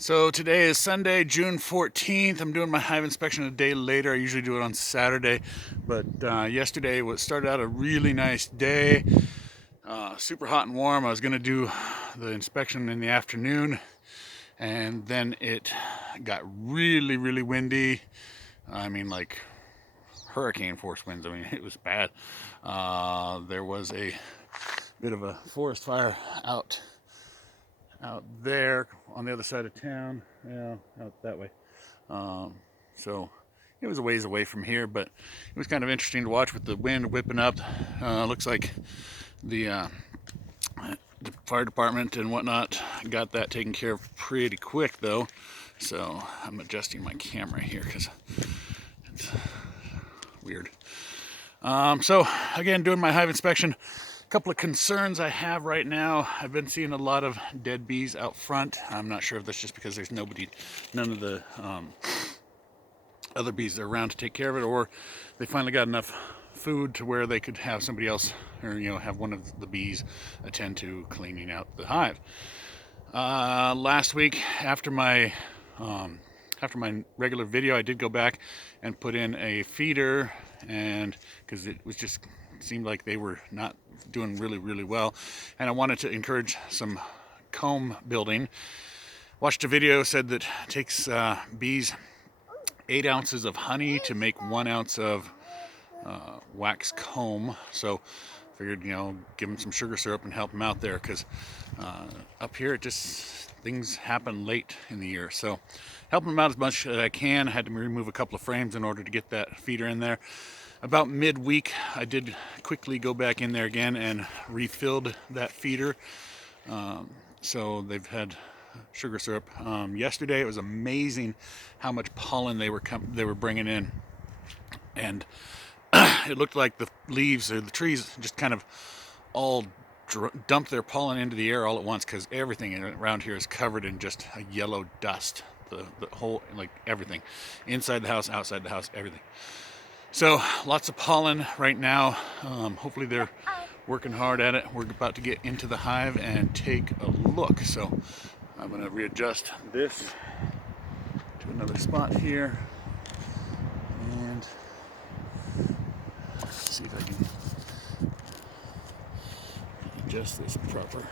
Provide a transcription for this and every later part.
So today is Sunday, June 14th. I'm doing my hive inspection a day later. I usually do it on Saturday, but yesterday started out a really nice day. Super hot and warm. I was going to do the inspection in the afternoon, and then it got really, really windy. I mean, like hurricane force winds. I mean, it was bad. There was a bit of a forest fire out there on the other side of town, yeah, out that way. So it was a ways away from here, but it was kind of interesting to watch with the wind whipping up. Looks like the fire department and whatnot got that taken care of pretty quick, though. So I'm adjusting my camera here because it's weird. So again, doing my hive inspection. A couple of concerns I have right now. I've been seeing a lot of dead bees out front. I'm not sure if that's just because there's none of the other bees are around to take care of it, or they finally got enough food to where they could have somebody else, or have one of the bees attend to cleaning out the hive. Last week, after my regular video, I did go back and put in a feeder, and because it seemed like they were not doing really well, and I wanted to encourage some comb building. Watched a video, said that it takes bees 8 ounces of honey to make 1 ounce of wax comb. So figured, give them some sugar syrup and help them out there, because up here things happen late in the year. So helping them out as much as I can. I had to remove a couple of frames in order to get that feeder in there. About midweek, I did quickly go back in there again and refilled that feeder. So they've had sugar syrup. Yesterday, it was amazing how much pollen they were bringing in, and it looked like the leaves or the trees just kind of all dumped their pollen into the air all at once, because everything around here is covered in just a yellow dust. The whole, like everything, inside the house, outside the house, everything. So lots of pollen right now. Hopefully they're working hard at it. We're about to get into the hive and take a look. So I'm going to readjust this to another spot here, and see if I can adjust this proper.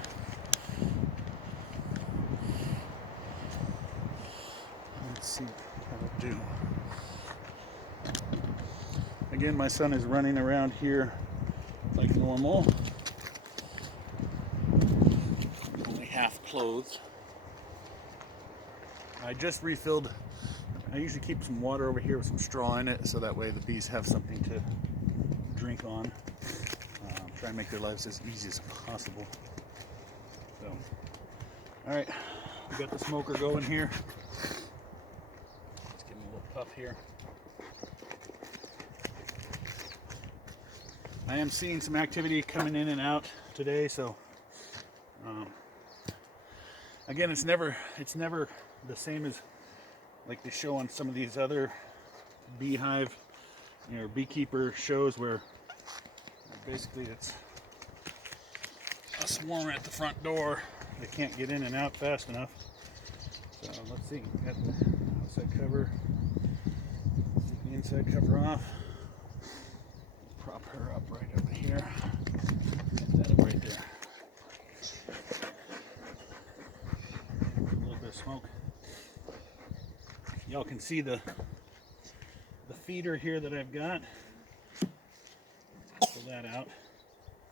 Let's see how it'll do. Again, my son is running around here like normal, only half clothed. I just refilled. I usually keep some water over here with some straw in it, so that way the bees have something to drink on. Try and make their lives as easy as possible. So, all right, we got the smoker going here. Let's give him a little puff here. I am seeing some activity coming in and out today, so again, it's never the same as like they show on some of these other beehive, beekeeper shows, where basically it's a swarm at the front door. They can't get in and out fast enough. So let's see, got the outside cover, take the inside cover off. Prop her up right over here. Get that up right there. A little bit of smoke. Y'all can see the feeder here that I've got. Pull that out.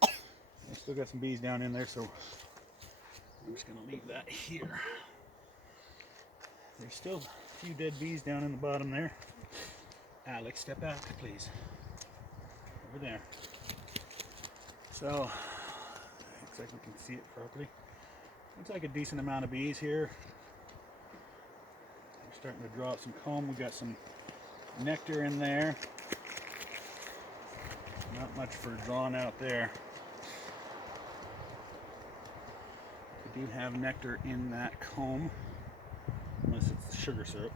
I still got some bees down in there, so I'm just going to leave that here. There's still a few dead bees down in the bottom there. Alex, step out, please. Over there. So, looks like we can see it properly. Looks like a decent amount of bees here. We're starting to draw out some comb. We got some nectar in there. Not much for drawing out there. We do have nectar in that comb, unless it's sugar syrup.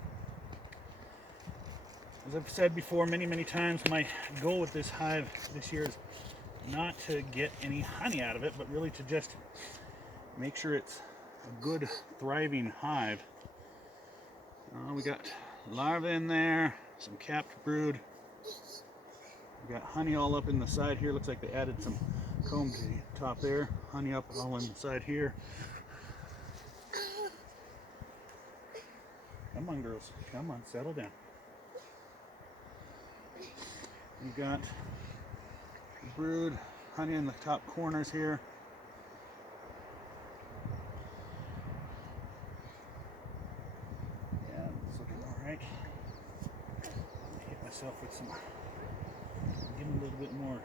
As I've said before many times, my goal with this hive this year is not to get any honey out of it, but really to just make sure it's a good, thriving hive. We got larvae in there, some capped brood. We got honey all up in the side here. Looks like they added some comb to the top there. Honey up all in the side here. Come on, girls. Come on, settle down. We've got brood, honey in the top corners here. Yeah, it's looking all right. Let me hit myself with some, give them a little bit more.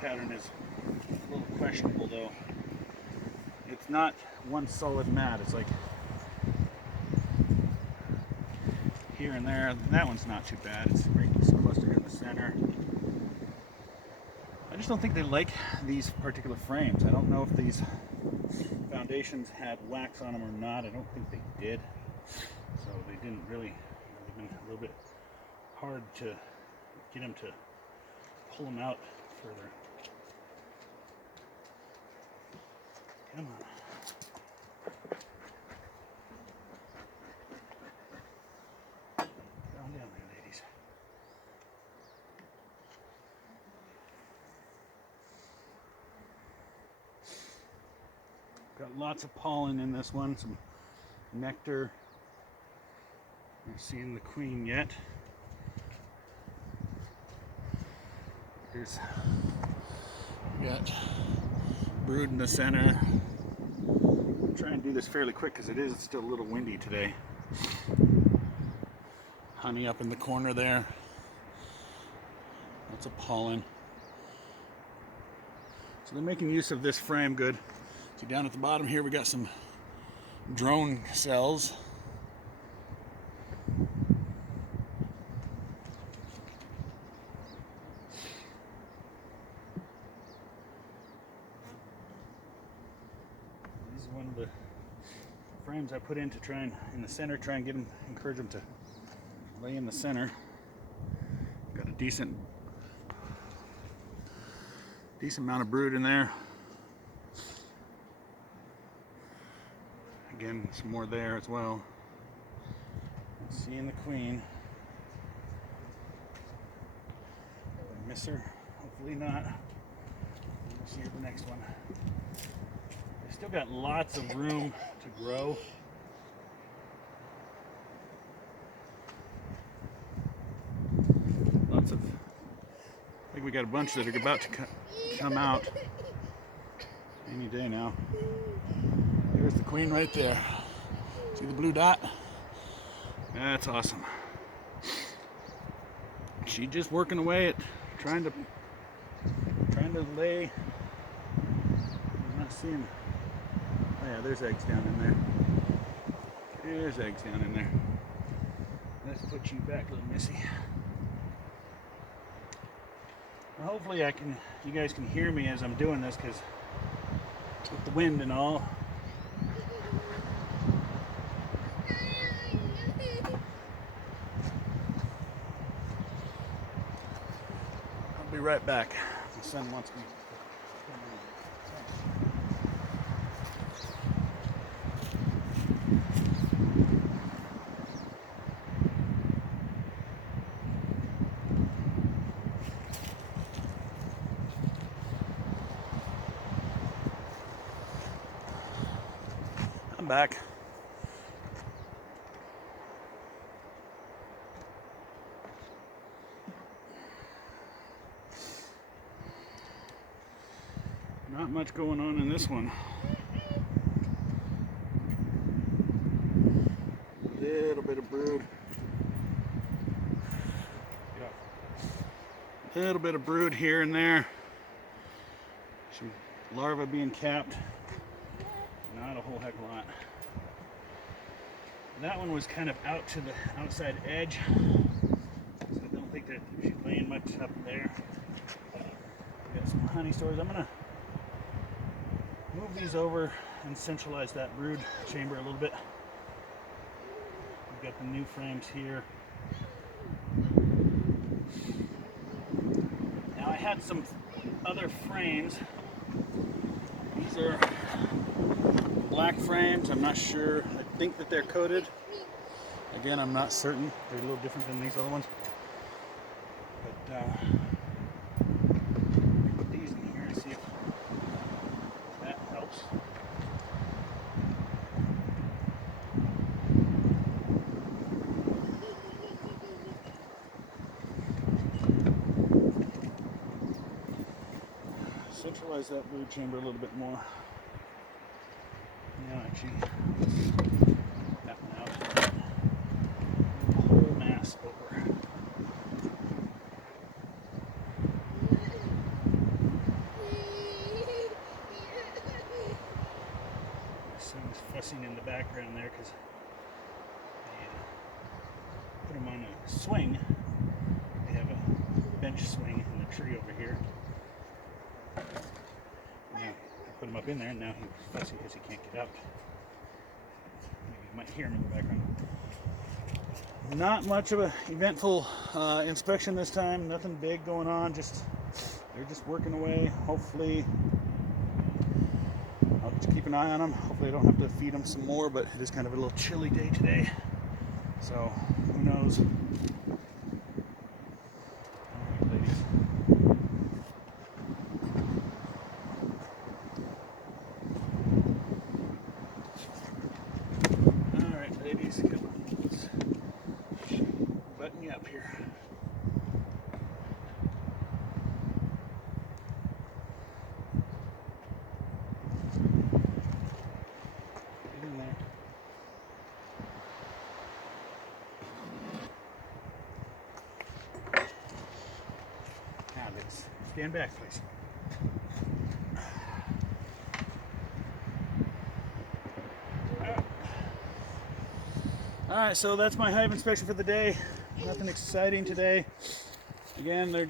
Pattern is a little questionable though. It's not one solid mat. It's like here and there. That one's not too bad. It's right clustered in the center. I just don't think they like these particular frames. I don't know if these foundations had wax on them or not. I don't think they did. So they didn't really, they've been a little bit hard to get them to pull them out further. Come on. Calm down there, ladies. Got lots of pollen in this one, some nectar. Not seeing the queen yet. Here's got brood in the center. I'll try and do this fairly quick because it's still a little windy today. Honey up in the corner there. Lots of pollen. So they're making use of this frame good. See down at the bottom here we got some drone cells. One of the frames I put in to try and in the center, try and get them, encourage them to lay in the center. Got a decent amount of brood in there. Again, some more there as well. Seeing the queen. Did I miss her? Hopefully not. We'll see her the next one. Still got lots of room to grow. Lots of, I think we got a bunch that are about to come out any day now. There's the queen right there. See the blue dot? That's awesome. She's just working away at trying to lay. I'm not seeing. Oh yeah, there's eggs down in there. There's eggs down in there. Let's put you back, little missy. Well, hopefully you guys can hear me as I'm doing this, because with the wind and all. I'll be right back. My son wants me. I'm back. Not much going on in this one. A little bit of brood. A little bit of brood here and there. Some larvae being capped. Not a whole heck of a lot. That one was kind of out to the outside edge, so I don't think that she's laying much up there. Got some honey stores. I'm gonna move move these over and centralize that brood chamber a little bit. We've got the new frames here. Now I had some other frames. These are black frames. I'm not sure. I think that they're coated. Again, I'm not certain. They're a little different than these other ones. But put these in here and see if that helps. Centralize that brood chamber a little bit more. Now actually that one out. The whole mass over. My son's fussing in the background there because I put him on a swing. They have a bench swing in the tree over here. Now, I put him up in there, and now he's fussing because he can't get out. Maybe you might hear him in the background. Not much of an eventful inspection this time. Nothing big going on. They're just working away. Hopefully, I'll just keep an eye on them. Hopefully, I don't have to feed them some more. But it is kind of a little chilly day today, so who knows? All right, ladies. Ladies, come on, let's button you up here. Get in there. Now, let's stand back, please. Alright, so that's my hive inspection for the day. Nothing exciting today. Again, they're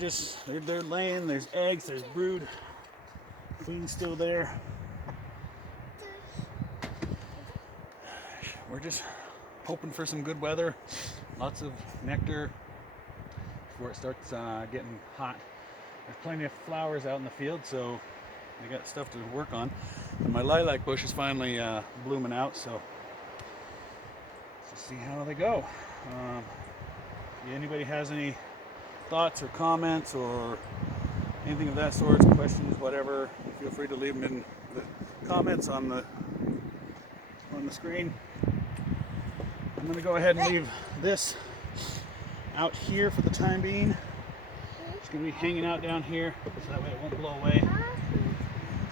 laying, there's eggs, there's brood. Queen's still there. We're just hoping for some good weather. Lots of nectar before it starts getting hot. There's plenty of flowers out in the field, so I got stuff to work on. And my lilac bush is finally blooming out, so see how they go. If anybody has any thoughts or comments or anything of that sort, questions, whatever, feel free to leave them in the comments on the screen. I'm going to go ahead and leave this out here for the time being. It's going to be hanging out down here so that way it won't blow away.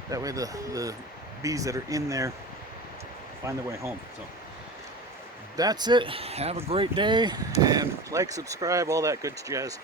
That way the bees that are in there find their way home. So that's it. Have a great day, and like, subscribe, all that good jazz.